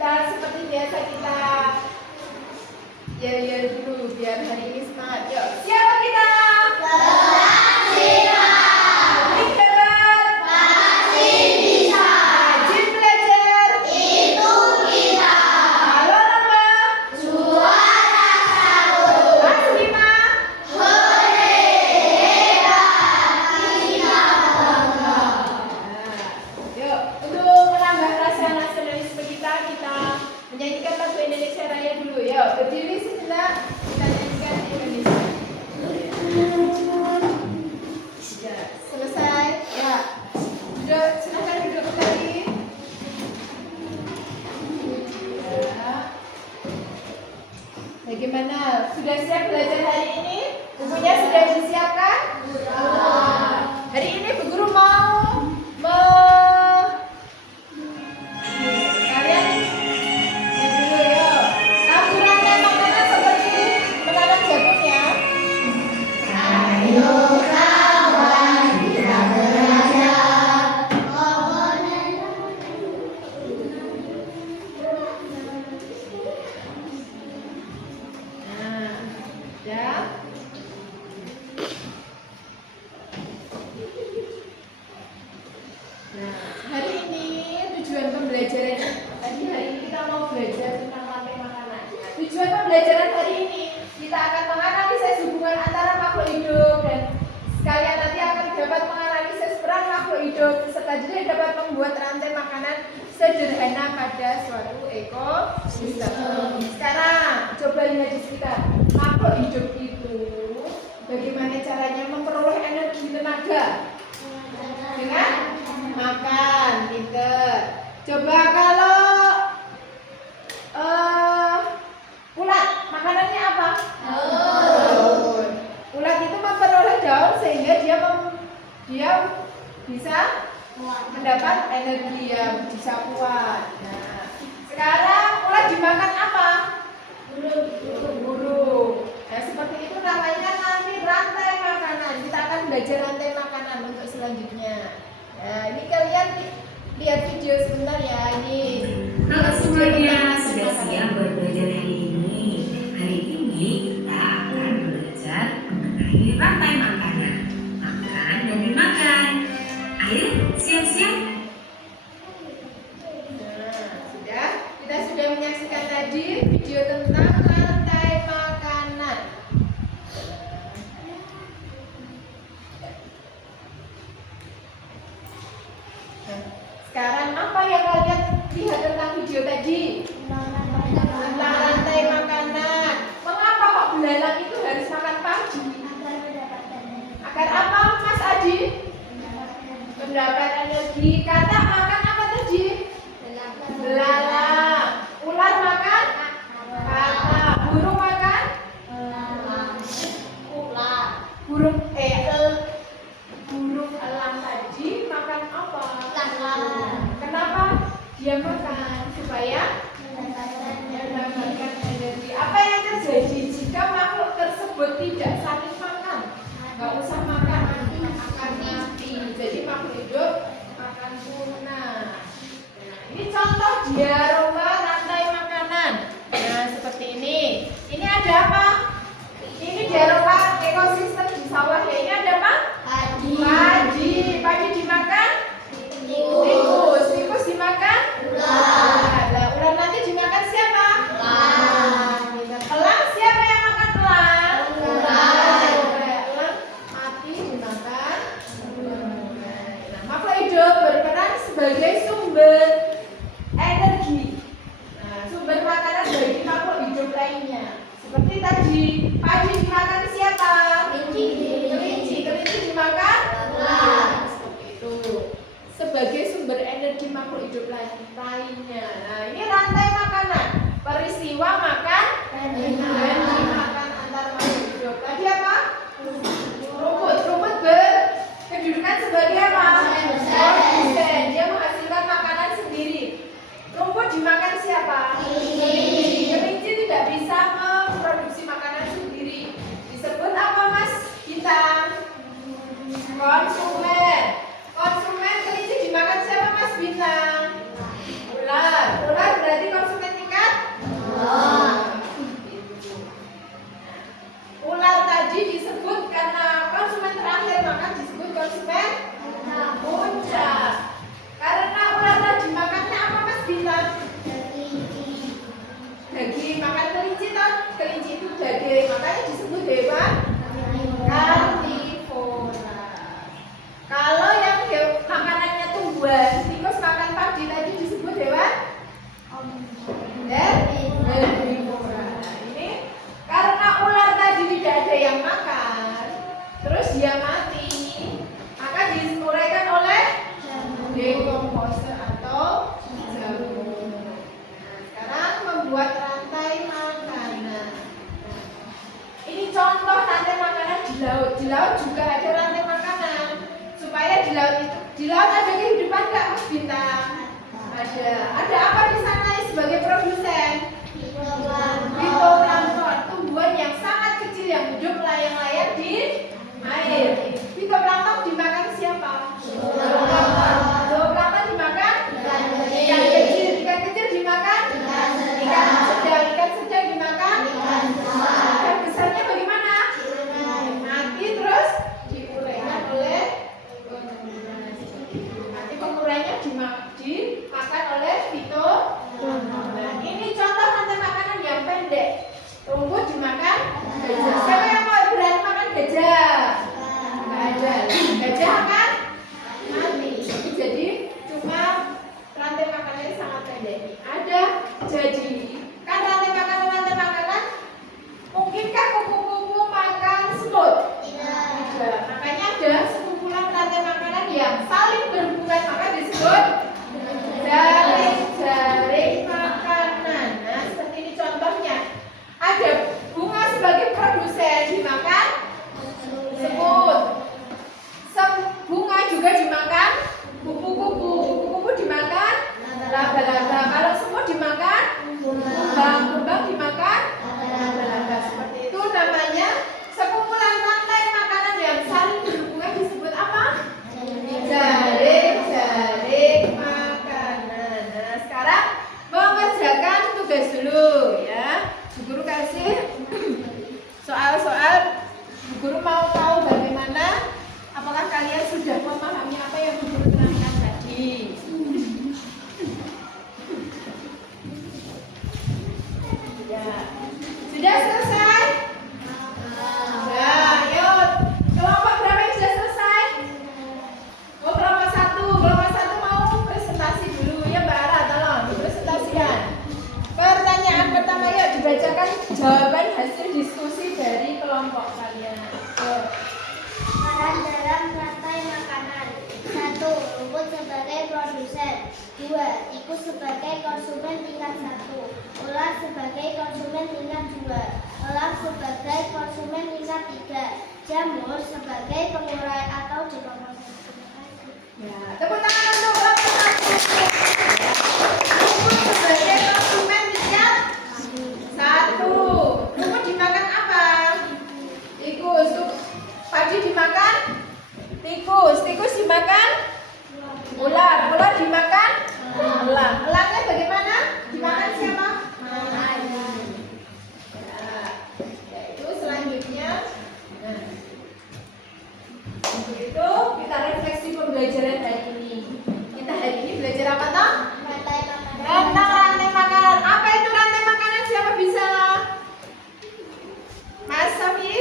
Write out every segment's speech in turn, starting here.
kita seperti biasa kita yel-yel dulu biar hari ini semangat. Yuk, siapa kita? Berdiri sejenak, kita nyanyikan Indonesia. Ya, selesai. Ya, duduk, silakan duduk kembali. Ya. Bagaimana? Sudah siap belajar hari ini? Bukunya sudah disiapkan? Hari ini Bu Guru mau pembelajaran hari ini kita akan menganalisis hubungan antara makhluk hidup dan sekalian nanti akan dapat menganalisis peran makhluk hidup serta juga dapat membuat rantai makanan sederhana pada suatu ekosistem. Sekarang coba lihat di sekitar. Makhluk hidup itu bagaimana caranya memperoleh energi tenaga? Dengan makan, pinter. Coba kalau ulat, makanannya apa? Daun. Ulat itu memperoleh daun sehingga dia bisa mendapat energi yang bisa kuat. Nah, sekarang ulat dimakan apa? Burung. Nah, seperti itu namanya nanti rantai makanan. Kita akan belajar rantai makanan untuk selanjutnya. Nah, ini kalian lihat video sebentar ya. Ini halo semuanya, sudah siap buat belajar hari ini? Hari ini kita akan belajar mengenai rantai makanan. Makan dan dimakan. Ayo, siap-siap. Nah, kita sudah menyaksikan tadi video tentang rantai makanan. Nah, sekarang apa yang kalian lihat tentang video tadi? Tentang rantai makanan. Mengapa kok belalang itu harus makan pagi? Agar apa, Mas Adi? Mendapat energi. Kata makan apa tadi? Belalang. Ular makan? Kata. Burung makan? Burung elang tadi makan apa? Kenapa dia makan? Supaya mendapatkan energi. Apa yang terjadi jika makhluk tersebut tidak saling makan? Gak usah makan, akan mati. Jadi makhluk hidup akan punah. Nah, ini contoh diaroma rantai makanan. Nah, seperti ini. Ini ada apa? Ini diaroma ekosistem di sawah. Ya, ini ada apa? Padi. Padi dimakan? Tikus. Tikus dimakan? Ular. Ular nanti dimakan siapa? Elang. Siapa yang makan elang? Elang mati dimakan. Nah, makhluk hidup berperan sebagai sumber energi. Nah, sumber makanan bagi makhluk hidup lainnya. Seperti tadi, padi dimakan siapa? Kelinci. Kelinci dimakan? Seperti itu. Sebagai sumber energi makhluk hidup lainnya. Nah, ini rantai makanan. Peristiwa makan dan dimakan antar makhluk hidup. Tadi apa? Rumput. Rumput berkedudukan sebagai apa? Produsen. Dia menghasilkan makanan sendiri. Rumput dimakan siapa? Kelinci. Kelinci tidak bisa memproduksi makanan sendiri. Disebut apa, Mas Bintang? Konsumen. Konsumen. Kelinci dimakan siapa, Mas Bintang? Ular. Ular berarti konsumen glukose atau jamu. Nah, sekarang membuat rantai makanan. Ini contoh rantai makanan di laut. Di laut juga ada rantai makanan. Supaya di laut ada kehidupan nggak, Mas Bintang? Ada. Ada apa di sana sebagai produsen? Fitoplankton, tumbuhan yang sangat kecil yang hidup melayang-layang di air. Fitoplankton dimakan siapa? Zooplankton dimakan ikan kecil. Ikan kecil dimakan ikan sedang dimakan ikan besarnya bagaimana? Mati terus diuraikan oleh nanti penguraiannya dimakan oleh fitoplankton. Nah, ini contoh rantai makanan yang pendek. Rumput dimakan gajah. Siapa yang mau berani makan gajah? Gajah akan mati. Jadi cuma rantai makanannya sangat pendek. Jadi kan rantai makanan mungkinkah kupu-kupu makan semut? Tidak. Makanya ada sekumpulan rantai makanan yang saling berhubungan, maka disebut jaring makanan. Nah, seperti ini contohnya. Ada bunga sebagai produsen dimakan semut. Bunga juga dimakan kupu-kupu. Kupu-kupu dimakan laba-laba. Kalau semut dimakan kumbang dimakan laba-laba. Seperti itu namanya sekumpulan rantai makanan yang saling berhubungan disebut apa? Jaring makanan. Nah, sekarang mengerjakan tugas dulu ya. Bu Guru kasih soal-soal. Bu Guru mau tahu bagaimana, apakah kalian sudah memahami apa yang Bu Guru terangkan tadi? Ya. Sudah selesai? Ya, yuk. Kelompok berapa yang sudah selesai? Oh, kelompok satu. Kelompok satu mau presentasi dulu ya, Mbak Ara, tolong dipresentasikan. Pertanyaan pertama, yuk dibacakan jawaban hasil diskusi dari kelompok kalian. Peran dalam rantai makanan. 1. Rumput sebagai produsen. 2. Tikus sebagai konsumen tingkat 1. Ular sebagai konsumen tingkat 2. Elang sebagai konsumen tingkat 3. Jamur sebagai pengurai atau dekomposisi. Ya, tepuk tangan untuk kelompok satu. Rumput sebagai konsumen tingkat 1. Rumput dimakan apa? Tikus. Padi dimakan tikus. Tikus dimakan ular. Ular dimakan elang. Elangnya bagaimana? Dimakan siapa? Ya, itu selanjutnya. Nah, untuk itu kita refleksi pembelajaran hari ini. Kita hari ini belajar apa toh? Rantai makanan. Tentang rantai makanan. Apa itu rantai makanan? Siapa bisa? Mas Safi,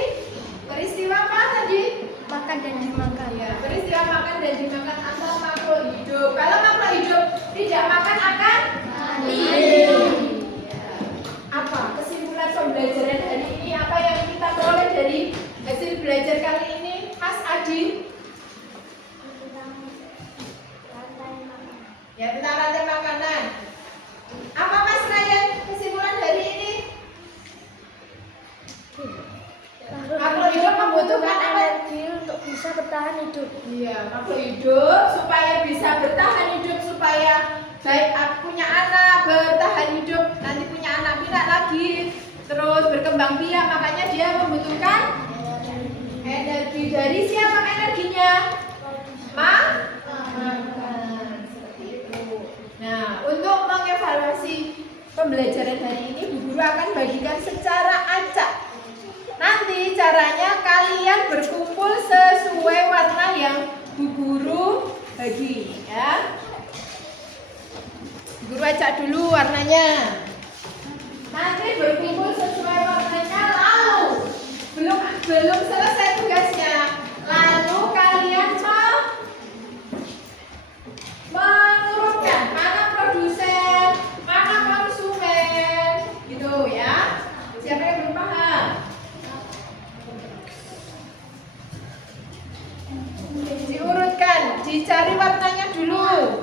peristiwa apa tadi? Makan dan dimakan. Ya, peristiwa makan dan dimakan antar makhluk hidup. Kalau makhluk hidup tidak makan akan mati. Ya. Apa kesimpulan pembelajaran hari ini? Apa yang kita peroleh dari hasil belajar kali ini, Mas Adi? Rantai makanan. Ya, tentang rantai makanan. Apa Mas Ryan kesimpulan hari ini? Makhluk hidup membutuhkan apa? Energi untuk bisa bertahan hidup. Iya, makhluk hidup supaya bisa bertahan hidup, supaya baik punya anak, bertahan hidup, nanti punya anak pinak lagi, terus berkembang biak, makanya dia membutuhkan energi. Dari siapa energinya? Makan. Seperti itu. Nah, untuk mengevaluasi pembelajaran hari ini, Bu Guru akan bagikan secara acak. Nanti caranya kalian berkumpul sesuai warna yang Bu Guru bagi ya. Bu Guru acak dulu warnanya. Nanti berkumpul sesuai warnanya, lalu belum selesai tugasnya. Lalu kalian mengurutkan mana produsen, mana konsumen, gitu ya. Siapa yang belum paham? Diurutkan, dicari warnanya dulu.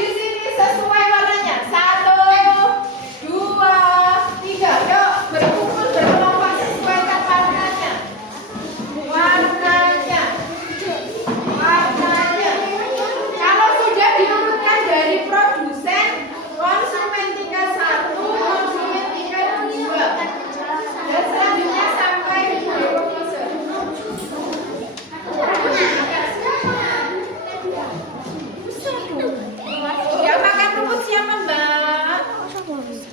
di sini sesuai warnanya. 1, 2, 3. Yuk berkumpul berkelompok sesuaikan warnanya. Warnanya. Kalau sudah diurutkan dari produsen, konsumen tingkat 1, konsumen tingkat 2. Dan selanjutnya sampai produsen. Yang makan rumput siapa, Mbak?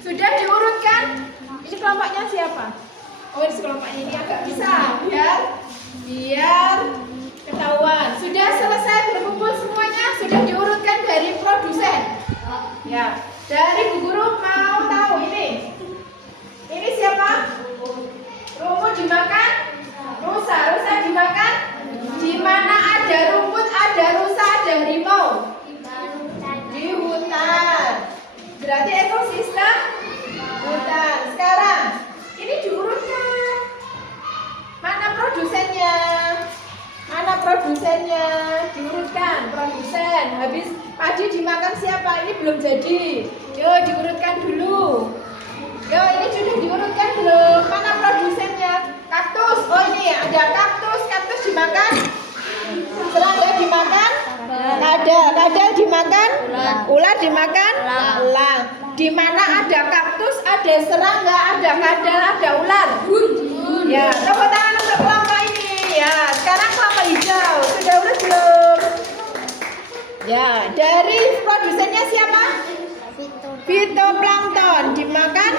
Sudah diurutkan? Ini kelompoknya siapa? Oh, ini kelompoknya ini agak bisa biar ketahuan. Sudah selesai berkumpul semuanya? Sudah diurutkan dari produsen? Ya. Dari Bu Guru mau tahu ini? Ini siapa? Rumput dimakan? Rusa. Rusa dimakan? Di mana ada rumput, ada rusa, ada harimau? Di hutan. Berarti ekosistem hutan. Sekarang ini diurutkan. Mana produsennya? Mana produsennya? Diurutkan produsen. Habis padi dimakan siapa? Ini belum jadi. Yuk diurutkan dulu. Yuk ini sudah diurutkan belum? Mana produsennya? Kaktus. Oh ini ada kaktus. Kaktus dimakan? Serangga dimakan? Kadal dimakan? Ular dimakan? Elang. Di mana ada kaktus, ada serangga, ada kadal, ada ular? Ya, tepuk tangan untuk kelompok ini. Ya, sekarang kelompok hijau. Sudah urut belum? Ya, dari produsennya siapa? Fitoplankton dimakan?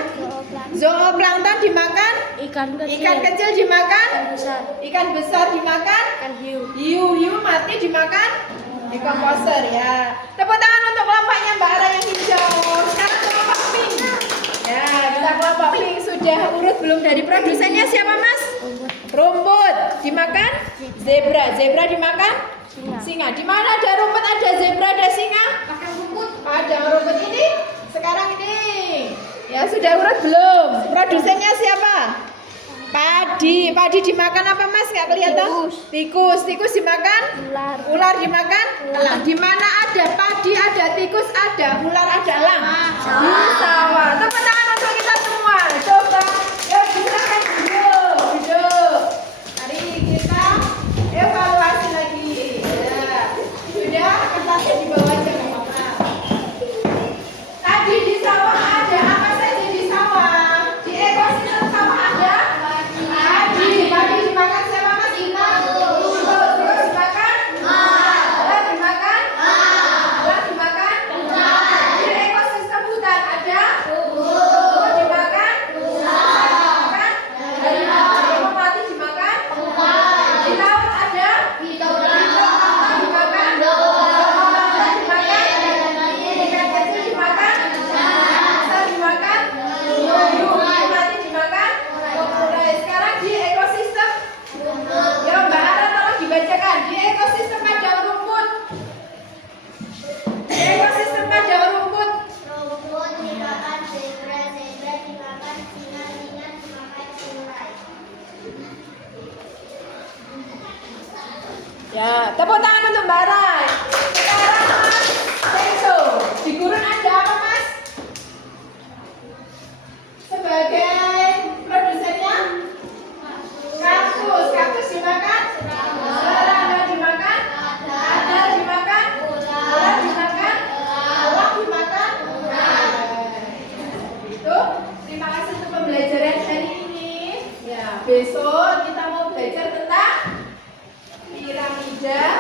Zooplankton dimakan? Ikan kecil dimakan? Ikan besar dimakan? Hiu mati dimakan? Dekomposer ya. Tepuk tangan untuk kelompoknya Mbak Ara yang hijau. Sekarang kelompok pink. Ya, kita kelompok pink sudah urut belum dari produsennya siapa Mas? Rumput dimakan? Zebra. Zebra dimakan? Singa. Di mana ada rumput, ada zebra, ada singa? Ada rumput ini. Sekarang ini. Ya sudah urut belum? Produsennya siapa? Padi. Padi dimakan apa Mas? Nggak kelihatan? Tikus. Tikus dimakan? Ular dimakan? Elang. Di mana ada padi, ada tikus, ada ular, ada elang? Di sawah. Tepuk tangan untuk kita semua. Coba. Yuk silakan duduk. Mari kita evaluasi lagi. Ya. Sudah kertasnya di bawah aja nggak apa-apa. Tadi di sawah ada apa saja di sawah? Di ekosistem sawah ada? Padi dimakan siapa Mas? Ikan. Terus dimakan? Ular dimakan? Ular dimakan? Di ekosistem hutan ada? Rumput dimakan? Dimakan? Harimau mati dimakan? Di laut ada? Ikan dimakan? Ikan dimakan? Ikan kecil dimakan? Besar dimakan? Hiu mati dimakan? Mulai sekarang di ekosistem. Ya Mbak Ara tolong dibacakan. Di ekosistem padang rumput. Di ekosistem padang rumput. Rumput dimakan zebra, zebra dimakan singa, singa dimakan ular. Ya, tepuk tangan untuk Mbak Ara. Sekarang Mas Senso. Di gurun ada apa Mas? Sebagai produsennya? Kaktus. Kaktus dimakan? Serangga dimakan? Kadal dimakan? Ular dimakan? Elang dimakan? Itu. Terima kasih untuk pembelajaran hari ini. Ya, besok kita mau belajar tentang piramida